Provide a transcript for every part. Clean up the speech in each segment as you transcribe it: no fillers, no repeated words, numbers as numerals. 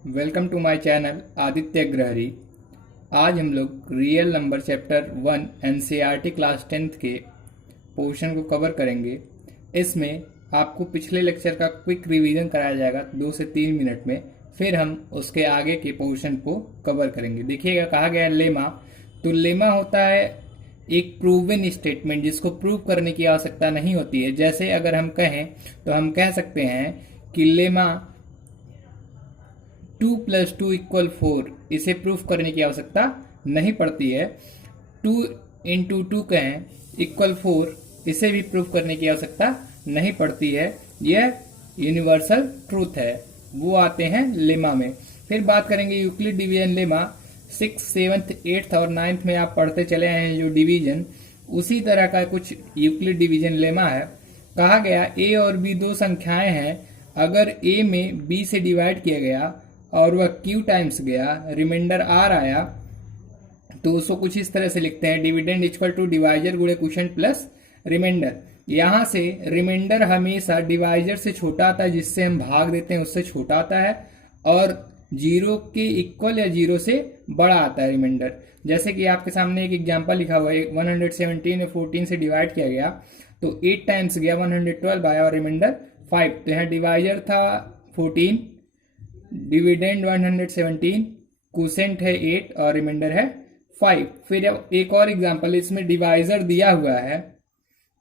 Welcome to my channel Aditya Grahari. आज हम लोग real number chapter 1 NCERT class 10th के पोर्शन को कवर करेंगे। इसमें आपको पिछले लेक्चर का क्विक रिवीजन कराया जाएगा 2 से 3 मिनट में, फिर हम उसके आगे के पोर्शन को कवर करेंगे। देखिएगा, कहा गया है लेमा। तो लेमा होता है एक प्रूवन स्टेटमेंट जिसको प्रूव करने की आवश्यकता नहीं होती है। जैसे अगर हम कहें तो हम कह सकते हैं कि लेमा 2 + 2 = 4, इसे प्रूफ करने की आवश्यकता नहीं पड़ती है। 2 × 2 कहें इक्वल 4, इसे भी प्रूफ करने की आवश्यकता नहीं पड़ती है। यह यूनिवर्सल ट्रूथ है। वो आते हैं लेमा में। फिर बात करेंगे Euclid division lemma. 6th, 7th, 8th और 9th में आप पढ़ते चले आए हैं जो डिवीजन, उसी तरह का कुछ यूक्लिड डिवीजन लेमा है। कहा गया ए और बी दो संख्याएं हैं, अगर ए में बी से डिवाइड किया गया और वह क्यू टाइम्स गया, रिमाइंडर आर आया, तो उसको कुछ इस तरह से लिखते हैं डिविडेंड इक्वल टू डिवाइजर गुणे क्वोशिएंट प्लस रिमाइंडर। यहां से रिमाइंडर हमेशा डिवाइजर से छोटा आता है, जिससे हम भाग देते हैं उससे छोटा आता है, और 0 के इक्वल या 0 से बड़ा आता है रिमाइंडर। जैसे कि आपके सामने एक एग्जांपल लिखा हुआ है, 117 में 14 से डिवाइड किया गया तो 8 टाइम्स गया, 112 आया और रिमाइंडर 5। तो यहाँ डिवाइजर था 14, डिविडेंड 117, क्वोशिएंट है 8 और रिमाइंडर है 5। फिर अब एक और एग्जांपल, इसमें डिवाइजर दिया हुआ है,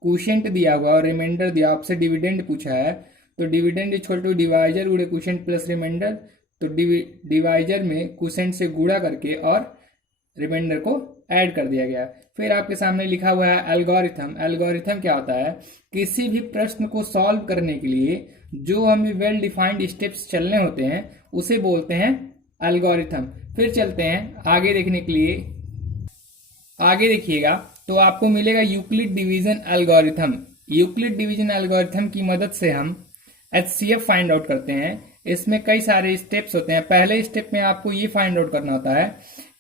क्वोशिएंट दिया हुआ और रिमाइंडर दिया, आपसे डिविडेंड पूछा है, तो डिविडेंड इक्वल टू डिवाइजर गुणे क्वोशिएंट प्लस रिमाइंडर। तो डिवाइजर में क्वोशिएंट से गुणा करके और रिमाइंडर को ऐड कर दिया गया। फिर आपके सामने लिखा हुआ है एल्गोरिथम। एल्गोरिथम क्या होता है? किसी भी प्रश्न को सॉल्व करने के लिए जो हमें वेल डिफाइंड स्टेप्स चलने होते हैं उसे बोलते हैं एल्गोरिथम। फिर चलते हैं आगे देखने के लिए। आगे देखिएगा तो आपको मिलेगा Euclid division algorithm. Euclid division algorithm की मदद से हम एचसीएफ फाइंड आउट करते हैं। इसमें कई सारे स्टेप्स होते हैं। पहले स्टेप में आपको ये फाइंड आउट करना होता है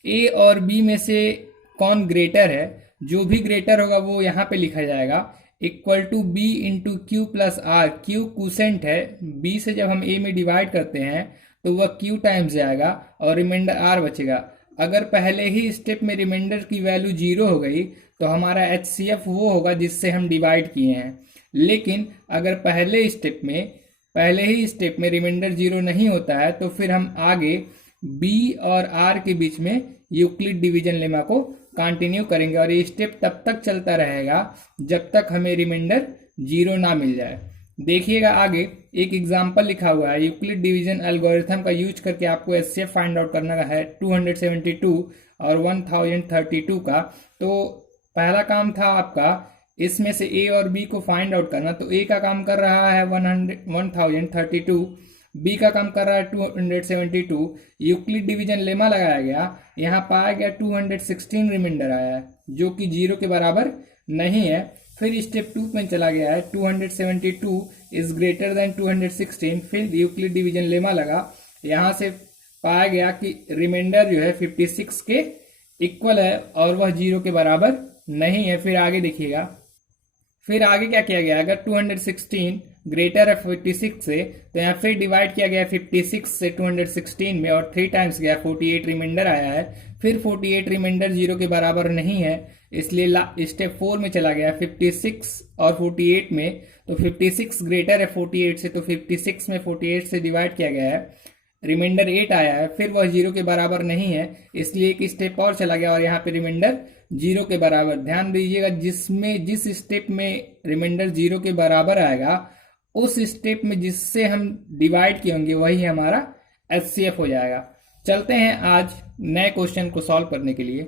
ए और बी में से कौन ग्रेटर है। जो भी ग्रेटर होगा वो यहाँ पे लिखा जाएगा, equal to b into q plus r. Q quotient है, बी से जब हम ए में डिवाइड करते हैं तो वह क्यू टाइम्स जाएगा और रिमाइंडर आर बचेगा। अगर पहले ही स्टेप में रिमाइंडर की वैल्यू 0 हो गई तो हमारा एचसीएफ वो होगा जिससे हम डिवाइड किए हैं। लेकिन अगर पहले ही स्टेप में रिमाइंडर 0 नहीं होता है तो फिर हम आगे बी और आर के बीच में यूक्लिड डिवीजन लेमा को कंटिन्यू करेंगे, और ये स्टेप तब तक चलता रहेगा जब तक हमें रिमाइंडर 0 ना मिल जाए। देखिएगा आगे एक एग्जांपल लिखा हुआ है, यूक्लिड डिवीजन एल्गोरिथम का यूज करके आपको एचसीएफ फाइंड आउट करना है 272 और 1032 का। तो पहला काम था आपका इसमें से ए और बी को फाइंड आउट करना। तो ए का काम कर रहा है 1032, बी का काम कर रहा है 272। यूक्लिड डिवीजन लेमा लगाया गया, यहाँ पाया गया 216 रिमाइंडर आया है जो कि 0 के बराबर नहीं है। फिर स्टेप 2 में चला गया है, 272 इज ग्रेटर देन 216। फिर यूक्लिड डिवीजन लेमा लगा, यहाँ से पाया गया कि रिमाइंडर जो है 56 के इक्वल है और वह 0 के बराबर नहीं है। फिर आगे देखिएगा, फिर आगे क्या किया गया, अगर 216 ग्रेटर है 56 से तो यहाँ फिर डिवाइड किया गया 56 से 216 में और 3 टाइम्स गया, 48 रिमाइंडर आया है। फिर 48 रिमाइंडर 0 के बराबर नहीं है, इसलिए स्टेप 4 में चला गया 56 और 48 में। तो 56 ग्रेटर है 48 से, तो 56 में 48 से डिवाइड किया गया है, रिमाइंडर 8 आया है। फिर वह 0 के बराबर नहीं है, इसलिए एक स्टेप और चला गया और यहाँ पे रिमाइंडर 0 के बराबर। ध्यान दीजिएगा, जिस स्टेप में रिमाइंडर 0 के बराबर आएगा उस स्टेप में जिससे हम डिवाइड किए होंगे वही हमारा एचसीएफ हो जाएगा। चलते हैं आज नए क्वेश्चन को सॉल्व करने के लिए।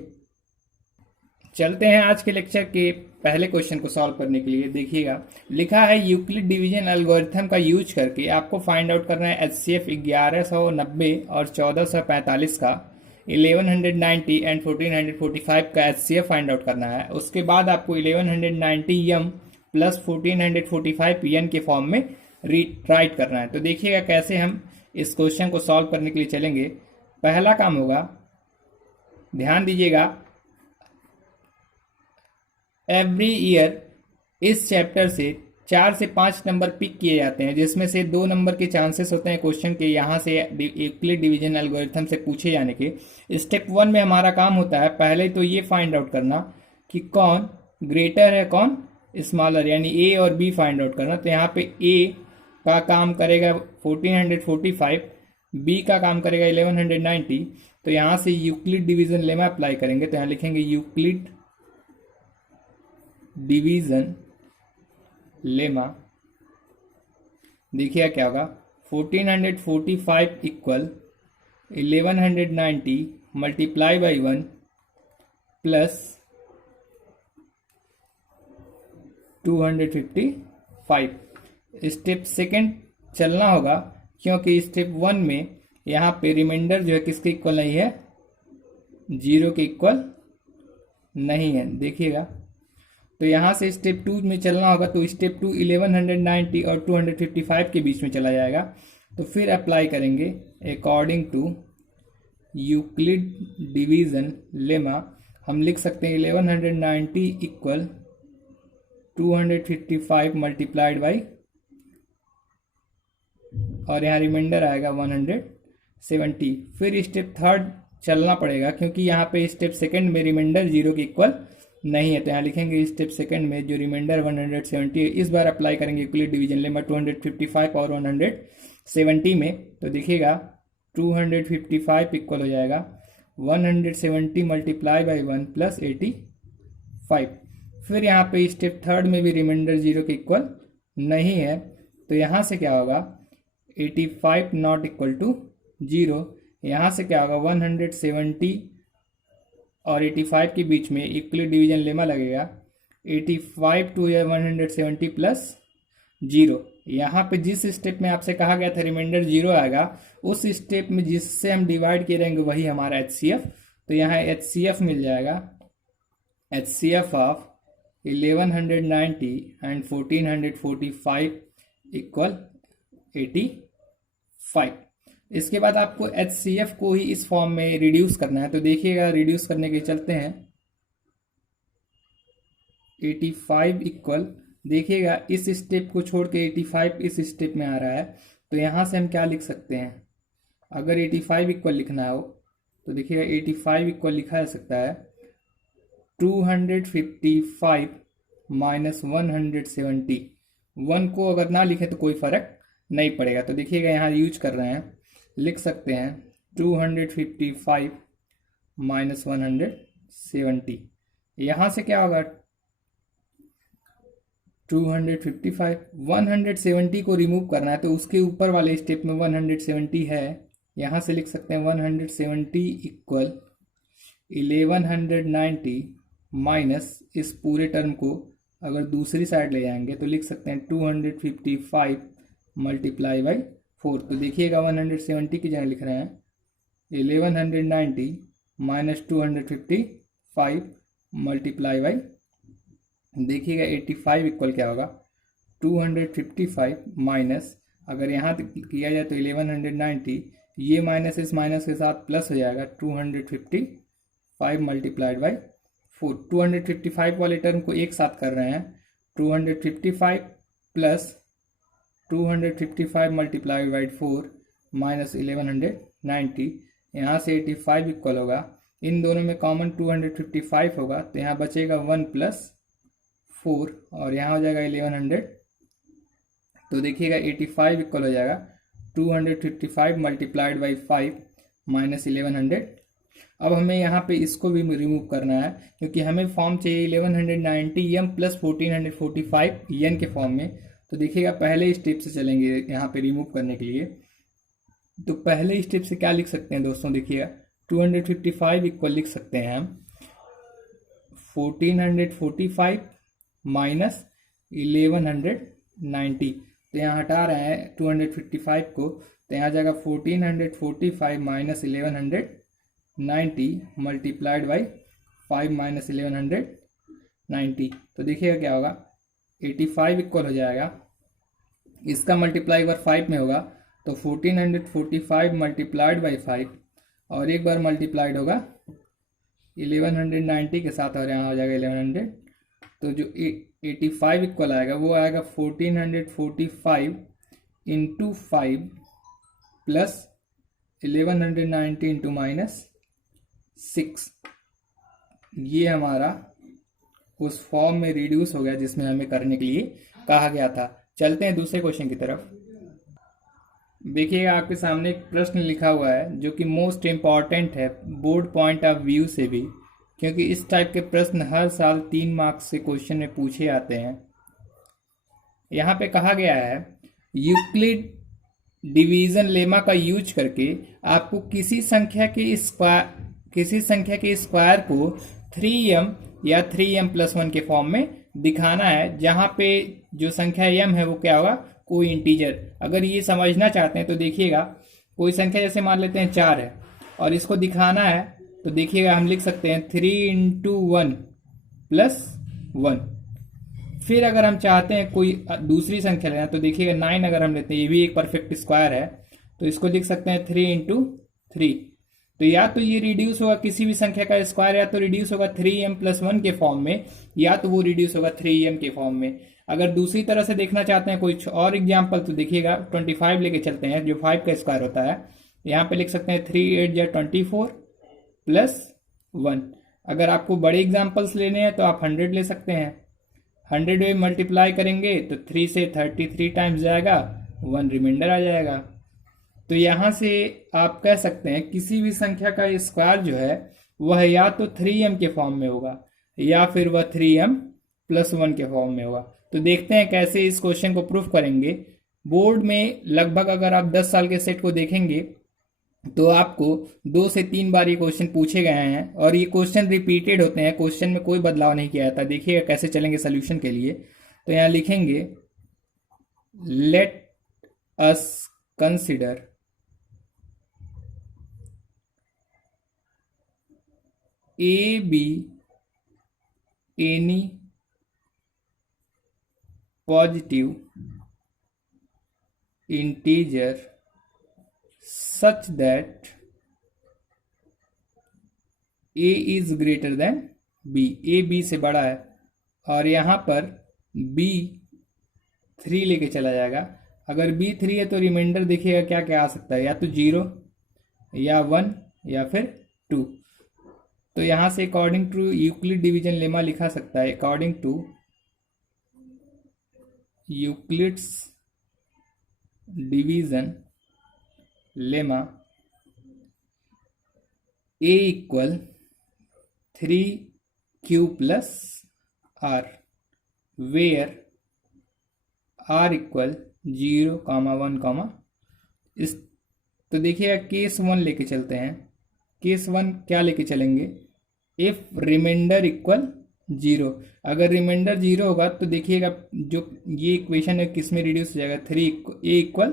चलते हैं आज के लेक्चर के पहले क्वेश्चन को सॉल्व करने के लिए। देखिएगा, लिखा है यूक्लिड डिवीजन एल्गोरिथम का यूज करके आपको फाइंड आउट करना है एचसीएफ 1190 और 1445 का, 1190 एंड 1445 का एचसीएफ फाइंड आउट करना है। उसके बाद आपको 1190 यम प्लस 1445 एन के फॉर्म में राइट करना है। तो देखिएगा कैसे हम इस क्वेश्चन को सॉल्व करने के लिए चलेंगे। पहला काम होगा, ध्यान दीजिएगा, एवरी ईयर इस चैप्टर से 4 से 5 नंबर पिक किए जाते हैं, जिसमें से 2 नंबर के चांसेस होते हैं क्वेश्चन के यहाँ से यूक्लिड डिवीजन एल्गोरिथम से पूछे जाने के। स्टेप 1 में हमारा काम होता है पहले तो ये फाइंड आउट करना कि कौन ग्रेटर है कौन स्मॉलर, यानी ए और बी फाइंड आउट करना। तो यहाँ पे ए का काम करेगा 1445, बी का काम करेगा 1190। तो यहाँ से यूक्लिड डिवीजन लेमा अप्लाई करेंगे, तो यहाँ लिखेंगे यूक्लिड डिवीजन लेमा। देखिए क्या होगा, 1445 equal 1190 multiply by 1 plus 255। Step second चलना होगा क्योंकि स्टेप 1 में यहाँ पे रिमाइंडर जो है किसके इक्वल नहीं है, 0 के इक्वल नहीं है। देखिएगा तो यहाँ से स्टेप 2 में चलना होगा, तो स्टेप 2 1190 और 255 के बीच में चला जाएगा। तो फिर अप्लाई करेंगे according to Euclid division lemma. हम लिख सकते हैं 1190 इक्वल 255 मल्टीप्लाइड बाई, और यहाँ रिमाइंडर आएगा 170। फिर स्टेप थर्ड चलना पड़ेगा क्योंकि यहाँ पे स्टेप सेकंड में रिमाइंडर 0 के इक्वल नहीं है, तो यहाँ लिखेंगे स्टेप सेकंड में जो रिमाइंडर 170 है, इस बार अप्लाई करेंगे यूक्लिड डिवीजन लेमा 255 और 170 में। तो देखिएगा 255 इक्वल हो जाएगा 170 मल्टीप्लाई बाई 1 प्लस 85। फिर यहाँ पे स्टेप थर्ड में भी रिमाइंडर 0 के इक्वल नहीं है, तो यहाँ से क्या होगा 85 नॉट इक्वल टू 0। यहाँ से क्या होगा 170 और 85 के बीच में यूक्लिड डिवीजन लेमा लगेगा 85 टू 170 प्लस 0। यहाँ पे जिस स्टेप में आपसे कहा गया था रिमाइंडर 0 आएगा, उस स्टेप में जिससे हम डिवाइड किए रहेंगे वही हमारा HCF। तो यहाँ HCF मिल जाएगा, HCF ऑफ 1190 एंड 1445 इक्वल 85। इसके बाद आपको HCF को ही इस फॉर्म में रिड्यूस करना है। तो देखिएगा रिड्यूस करने के चलते हैं 85 इक्वल, देखिएगा इस स्टेप को छोड़ के 85 इस स्टेप में आ रहा है, तो यहाँ से हम क्या लिख सकते हैं, अगर 85 इक्वल लिखना हो तो देखिएगा 85 इक्वल लिखा जा सकता है 255 माइनस 170। 1 को अगर ना लिखे तो कोई फर्क नहीं पड़ेगा। तो देखिएगा यहाँ यूज कर रहे हैं, लिख सकते हैं 255 माइनस 170। यहाँ से क्या होगा 255, 170 को रिमूव करना है, तो उसके ऊपर वाले स्टेप में 170 है, यहाँ से लिख सकते हैं 170 इक्वल 1190 माइनस इस पूरे टर्म को अगर दूसरी साइड ले जाएंगे तो लिख सकते हैं 255 मल्टीप्लाई बाई 4। तो देखिएगा 170 की जगह लिख रहे हैं 1190 माइनस 255 मल्टीप्लाई बाई, देखिएगा 85 इक्वल क्या होगा 255 माइनस, अगर यहाँ किया जाए तो 1190, ये माइनस इस माइनस के साथ प्लस हो जाएगा 255 मल्टीप्लाइड बाई 4। 255 वाले टर्म को एक साथ कर रहे हैं, 255 प्लस 255 मल्टीप्लाई बाई 4 माइनस 1190, यहाँ से 85 इक्वल होगा, इन दोनों में कॉमन 255 होगा, तो यहाँ बचेगा 1 प्लस 4 और यहाँ हो जाएगा 1100। तो देखिएगा 85 इक्वल हो जाएगा 255 मल्टीप्लाइड बाई 5 माइनस 1100। अब हमें यहाँ पे इसको भी रिमूव करना है क्योंकि हमें फॉर्म चाहिए 1190 m प्लस 1445 n के फॉर्म में। तो देखिएगा पहले स्टेप से चलेंगे यहाँ पे रिमूव करने के लिए। तो पहले स्टेप से क्या लिख सकते हैं दोस्तों, देखिएगा 255 इक्वल लिख सकते हैं हम 1445 माइनस 1190। तो यहाँ हटा रहे हैं 255 को, तो यहाँ जाएगा 1445 माइनस 1190 मल्टीप्लाइड बाई 5 माइनस 1190। तो देखिएगा क्या होगा 85 इक्वल हो जाएगा, इसका मल्टीप्लाई एक बार 5 में होगा तो 1445 मल्टीप्लाइड बाई 5 और एक बार मल्टीप्लाइड होगा 1190 के साथ और यहाँ हो जाएगा 1100। तो जो 85 इक्वल आएगा वो आएगा 1445 इंटू 5 प्लस 1190 इंटू -6। ये हमारा उस फॉर्म में रिड्यूस हो गया जिसमें हमें करने के लिए कहा गया था। चलते हैं दूसरे क्वेश्चन की तरफ। देखिएगा आपके सामने एक प्रश्न लिखा हुआ है जो कि मोस्ट इम्पॉर्टेंट है बोर्ड पॉइंट ऑफ व्यू से भी, क्योंकि इस टाइप के प्रश्न हर साल 3 मार्क्स से क्वेश्चन में पूछे आते हैं। यहाँ पे कहा गया है यूक्लिड डिवीजन लेमा का यूज करके आपको किसी संख्या के स्क्वायर को 3m या 3m+1 के फॉर्म में दिखाना है, जहां पे जो संख्या m है वो क्या होगा, कोई इंटीजर। अगर ये समझना चाहते हैं तो देखिएगा, कोई संख्या जैसे मान लेते हैं 4 है और इसको दिखाना है तो देखिएगा हम लिख सकते हैं 3 × 1 + 1। फिर अगर हम चाहते हैं कोई दूसरी संख्या लेना तो देखिएगा 9 अगर हम लेते हैं, ये भी एक परफेक्ट स्क्वायर है, तो इसको लिख सकते हैं 3 × 3। तो या तो ये रिड्यूस होगा किसी भी संख्या का स्क्वायर, या तो रिड्यूस होगा 3m+1 के फॉर्म में, या तो वो रिड्यूस होगा 3m के फॉर्म में। अगर दूसरी तरह से देखना चाहते हैं कोई और एग्जाम्पल तो देखिएगा 25 लेके चलते हैं, जो 5 का स्क्वायर होता है। यहाँ पे लिख सकते हैं 3 × 8 = 24 + 1। अगर आपको बड़े एग्जाम्पल्स लेने हैं तो आप 100 ले सकते हैं। 100 में मल्टीप्लाई करेंगे तो 3 से 33 टाइम्स जाएगा, 1 रिमाइंडर आ जाएगा। तो यहाँ से आप कह सकते हैं किसी भी संख्या का स्क्वायर जो है वह या तो 3m के फॉर्म में होगा या फिर वह 3m+1 के फॉर्म में होगा। तो देखते हैं कैसे इस क्वेश्चन को प्रूफ करेंगे। बोर्ड में लगभग अगर आप 10 साल के सेट को देखेंगे तो आपको 2 से 3 बार ये क्वेश्चन पूछे गए हैं और ये क्वेश्चन रिपीटेड होते हैं, क्वेश्चन में कोई बदलाव नहीं किया जाता। देखिएगा कैसे चलेंगे सोल्यूशन के लिए। तो यहाँ लिखेंगे let us consider A be any positive integer such that a is greater than b, a b से बड़ा है, और यहाँ पर b 3 लेके चला जाएगा। अगर b 3 है तो रिमाइंडर देखिएगा क्या क्या आ सकता है, या तो 0 या 1 या फिर 2। तो यहाँ से according to Euclid division lemma लिखा सकता है, according to Euclid's division lemma a = 3q + r where r = 0, 1, इस। तो देखिएगा केस 1 लेके चलते हैं। केस 1 क्या लेके चलेंगे, इफ रिमाइंडर = 0। अगर रिमाइंडर 0 होगा तो देखिएगा जो ये इक्वेशन है किस में रिड्यूस हो जाएगा, a =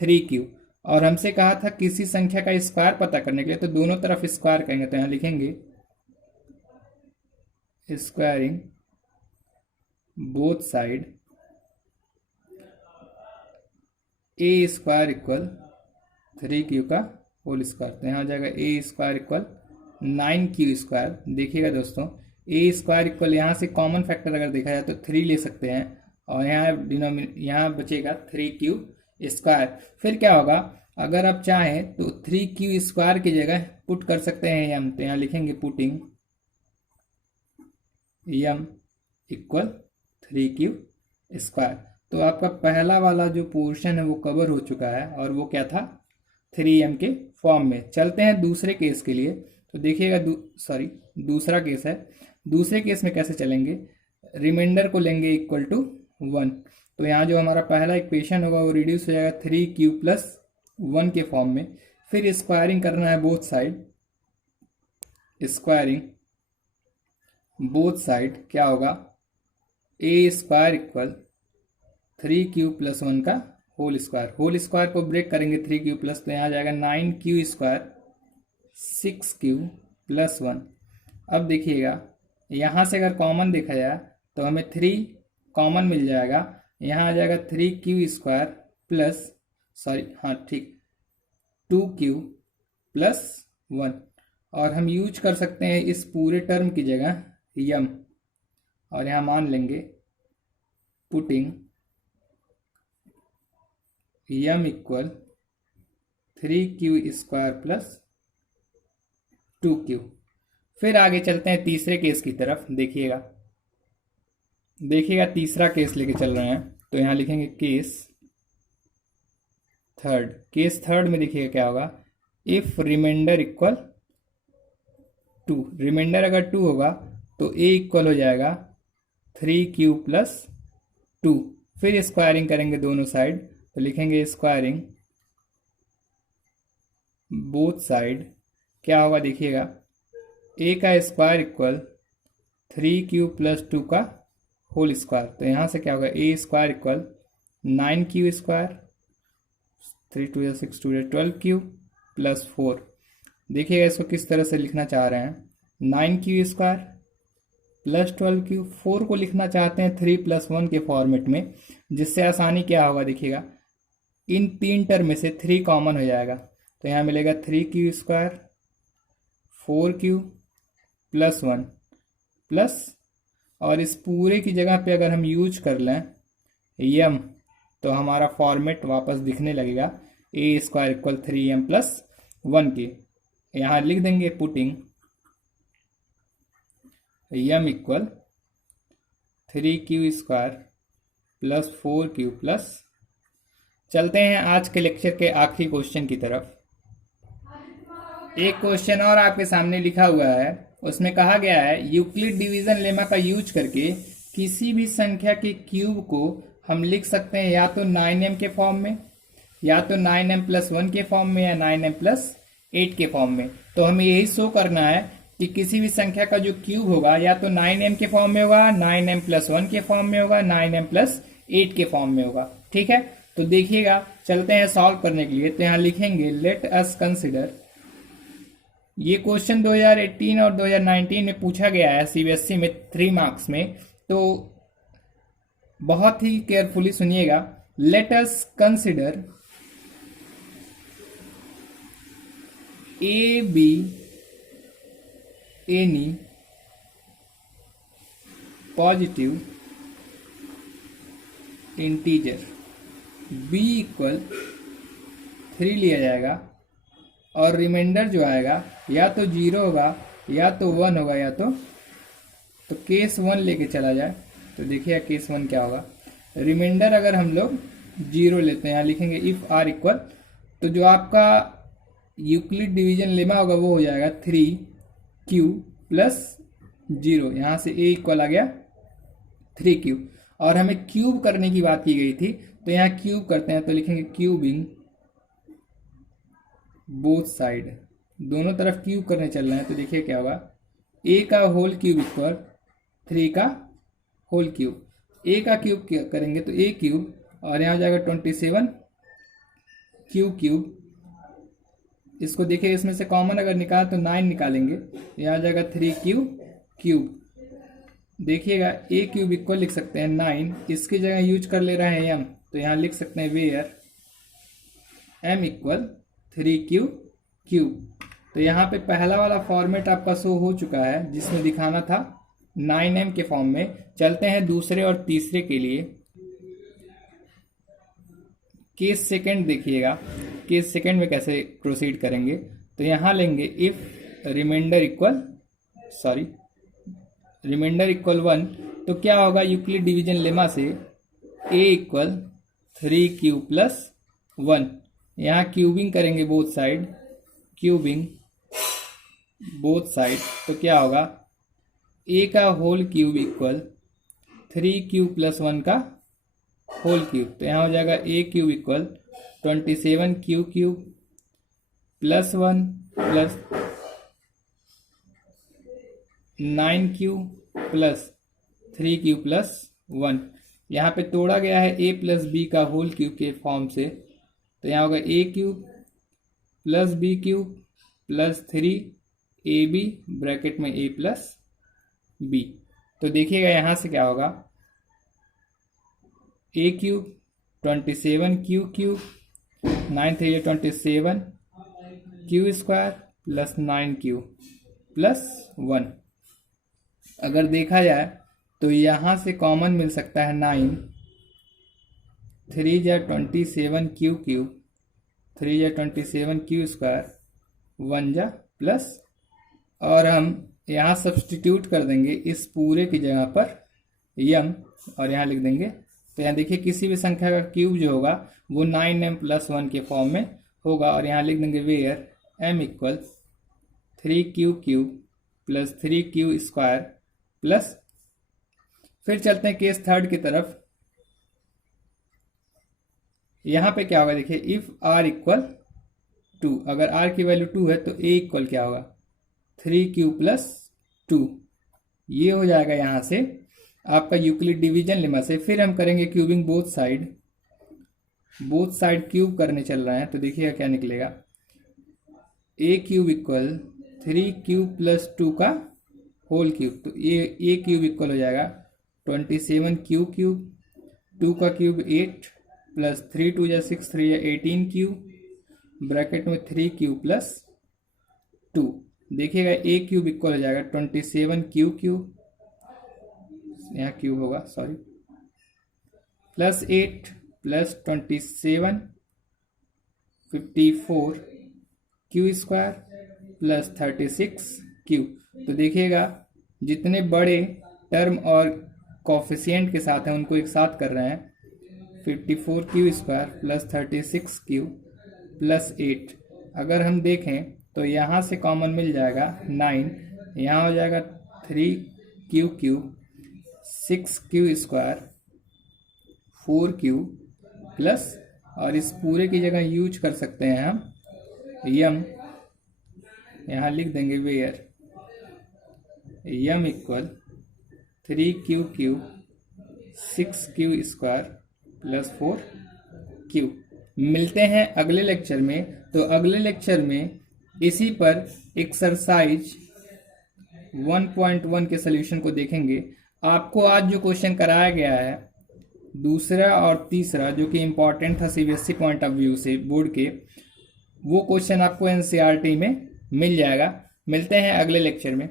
3q। और हमसे कहा था किसी संख्या का स्क्वायर पता करने के लिए, तो दोनों तरफ स्क्वायर कहेंगे। तो यहाँ लिखेंगे squaring both side a² = 3q का होल स्क्वायर। तो यहाँ आ जाएगा a² = 9q²। देखिएगा दोस्तों a² यहाँ से कॉमन फैक्टर अगर देखा जाए तो 3 ले सकते हैं, और यहाँ बचेगा 3q²। फिर क्या होगा, अगर आप चाहें तो 3q² की जगह पुट कर सकते हैं m। तो यहाँ लिखेंगे पुटिंग m = 3q²। तो आपका पहला वाला जो पोर्शन है वो कवर हो चुका है, और वो क्या था, 3m के फॉर्म में। चलते हैं दूसरे केस के लिए। तो देखिएगा दूसरा केस है। दूसरे केस में कैसे चलेंगे, रिमाइंडर को लेंगे = 1। तो यहाँ जो हमारा पहला इक्वेशन होगा वो रिड्यूस हो जाएगा 3q + 1 के फॉर्म में। फिर स्क्वायरिंग करना है both side, squaring both side क्या होगा, a² = 3q + 1 का होल स्क्वायर। होल स्क्वायर को ब्रेक करेंगे 3q+, तो यहाँ आ जाएगा 9q² 6q + 1। अब देखिएगा यहाँ से अगर कॉमन देखा जाए तो हमें 3 कॉमन मिल जाएगा। यहाँ आ जाएगा 3q² प्लस 2q + 1। और हम यूज कर सकते हैं इस पूरे टर्म की जगह m। और यहाँ मान लेंगे putting m equal 3q² plus 2q। फिर आगे चलते हैं तीसरे केस की तरफ। देखिएगा तीसरा केस लेके चल रहे हैं, तो यहाँ लिखेंगे केस थर्ड में देखिएगा क्या होगा, इफ रिमाइंडर इक्वल 2, रिमाइंडर अगर 2 होगा तो a इक्वल हो जाएगा 3q प्लस 2। फिर स्क्वायरिंग करेंगे दोनों साइड, तो लिखेंगे स्क्वायरिंग बोथ साइड, क्या होगा देखिएगा, a का स्क्वायर इक्वल 3q प्लस 2 का होल स्क्वायर। तो यहाँ से क्या होगा, a square equal 9q square, 3 2 6 2 12q plus 4। देखिएगा इसको किस तरह से लिखना चाह रहे हैं, 9q स्क्वायर प्लस 12q। 4 को लिखना चाहते हैं 3 + 1 के फॉर्मेट में, जिससे आसानी क्या होगा देखिएगा, इन 3 टर्म में से 3 कॉमन हो जाएगा। तो यहाँ मिलेगा 3q square 4q plus 1 plus, और इस पूरे की जगह पे अगर हम यूज कर लें m, तो हमारा फॉर्मेट वापस दिखने लगेगा, a square equal 3m plus 1 के। यहाँ लिख देंगे putting m equal 3q square plus 4q plus. चलते हैं आज के लेक्चर के आखिरी क्वेश्चन की तरफ। एक क्वेश्चन और आपके सामने लिखा हुआ है, उसमें कहा गया है यूक्लिड डिवीजन लेमा का यूज करके किसी भी संख्या के क्यूब को हम लिख सकते हैं या तो 9m के फॉर्म में, या तो 9m प्लस 1 के फॉर्म में, या 9m प्लस 8 के फॉर्म में। तो हमें यही शो करना है कि किसी भी संख्या का जो क्यूब होगा या तो 9m के फॉर्म में होगा, 9m प्लस 1 के फॉर्म में होगा, 9m प्लस 8 के फॉर्म में होगा। ठीक है, तो देखिएगा चलते हैं सॉल्व करने के लिए। तो यहाँ लिखेंगे लेट अस कंसिडर, ये क्वेश्चन 2018 और 2019 में पूछा गया है सीबीएसई में 3 मार्क्स में, तो बहुत ही केयरफुली सुनिएगा। Let us consider A be any positive integer, b equal 3 लिया जाएगा, और रिमाइंडर जो आएगा या तो 0 होगा, या तो 1 होगा, या तो केस 1 लेके चला जाए। तो देखिए केस 1 क्या होगा, रिमाइंडर अगर हम लोग 0 लेते हैं, यहाँ लिखेंगे इफ r इक्वल, तो जो आपका यूक्लिड डिवीजन लेमा होगा वो हो जाएगा 3q प्लस 0, यहाँ से a इक्वल आ गया 3q, और हमें क्यूब करने की बात की गई थी, तो यहाँ क्यूब करते हैं, तो लिखेंगे क्यूबिंग बोथ साइड, दोनों तरफ क्यूब करने चल रहे हैं। तो देखिए क्या होगा, a का होल क्यूब इक्वल 3 का होल क्यूब, a का क्यूब करेंगे तो a क्यूब, और यहाँ हो जाएगा 27 क्यूब। इसको देखिए इसमें से कॉमन अगर निकाल तो 9 निकालेंगे, तो यहाँ आ जाएगा 3q क्यूब। देखिएगा a क्यूब इक्वल लिख सकते हैं 9, इसकी जगह यूज कर ले रहे हैं m, तो यहाँ लिख सकते हैं where m equal 3q cube. तो यहाँ पे पहला वाला फॉर्मेट आपका शो हो चुका है, जिसमें दिखाना था 9m के फॉर्म में। चलते हैं दूसरे और तीसरे के लिए। केस सेकंड देखिएगा, केस सेकंड में कैसे प्रोसीड करेंगे। तो यहाँ लेंगे इफ रिमाइंडर इक्वल 1, तो क्या होगा यूक्लिड डिवीजन लेमा से a इक्वल 3q प्लस 1, यहाँ क्यूबिंग करेंगे बोथ साइड, तो क्या होगा, a का whole cube equal 3q plus 1 का होल क्यूब। तो यहाँ हो जाएगा a cube equal 27q cube plus 1 plus 9q plus 3q plus 1। यहाँ पे तोड़ा गया है a प्लस b का होल क्यूब के फॉर्म से, तो यहाँ होगा a cube plus b cube plus 3ab bracket में a प्लस b। तो देखिएगा यहाँ से क्या होगा, a cube 27q cube 9 3 27 q square plus 9q plus 1। अगर देखा जाए तो यहाँ से कॉमन मिल सकता है 9, 3 जा 27 क्यू क्यूब, 3 जा 27 क्यू स्क्वायर, 1 जा प्लस, और हम यहाँ सब्सटीट्यूट कर देंगे इस पूरे की जगह पर यम, और यहाँ लिख देंगे। तो यहाँ देखिए किसी भी संख्या का क्यूब जो होगा वो 9m+1 के फॉर्म में होगा, और यहाँ लिख देंगे where m equal 3q cube plus 3q square plus, फिर चलते हैं केस थर्ड की तरफ। यहाँ पे क्या होगा देखिए, इफ r इक्वल 2, अगर r की वैल्यू 2 है तो a इक्वल क्या होगा 3q प्लस 2, ये हो जाएगा यहाँ से आपका यूक्लिड डिवीजन लेमा से। फिर हम करेंगे क्यूबिंग बोथ साइड क्यूब करने चल रहे हैं, तो देखिएगा क्या निकलेगा, a cube equal 3q plus 2 का होल क्यूब, तो ये a क्यूब इक्वल हो जाएगा 27q क्यूब, 2 का क्यूब 8 प्लस 3 2 या 6 3 या 18 क्यूब, ब्रैकेट में 3q प्लस 2। देखिएगा a क्यूब इक्वल हो जाएगा 27q क्यूब, यहाँ क्यूब होगा sorry, plus 8 plus 27 54 Q square plus 36 Q. तो देखिएगा जितने बड़े टर्म और कॉफिशिएंट के साथ हैं उनको एक साथ कर रहे हैं, 54 Q square plus 36 Q plus 8। अगर हम देखें तो यहाँ से कॉमन मिल जाएगा 9, यहाँ हो जाएगा 3q cube, 6q square, 4q plus, और इस पूरे की जगह यूज कर सकते हैं हम यम, यहाँ लिख देंगे where m equal 3q cube 6q square plus 4q। मिलते हैं अगले लेक्चर में। तो अगले लेक्चर में इसी पर एक्सरसाइज 1.1 के सॉल्यूशन को देखेंगे। आपको आज जो क्वेश्चन कराया गया है दूसरा और तीसरा, जो कि इम्पोर्टेंट था सीबीएसई पॉइंट ऑफ व्यू से बोर्ड के, वो क्वेश्चन आपको एनसीईआरटी में मिल जाएगा। मिलते हैं अगले लेक्चर में।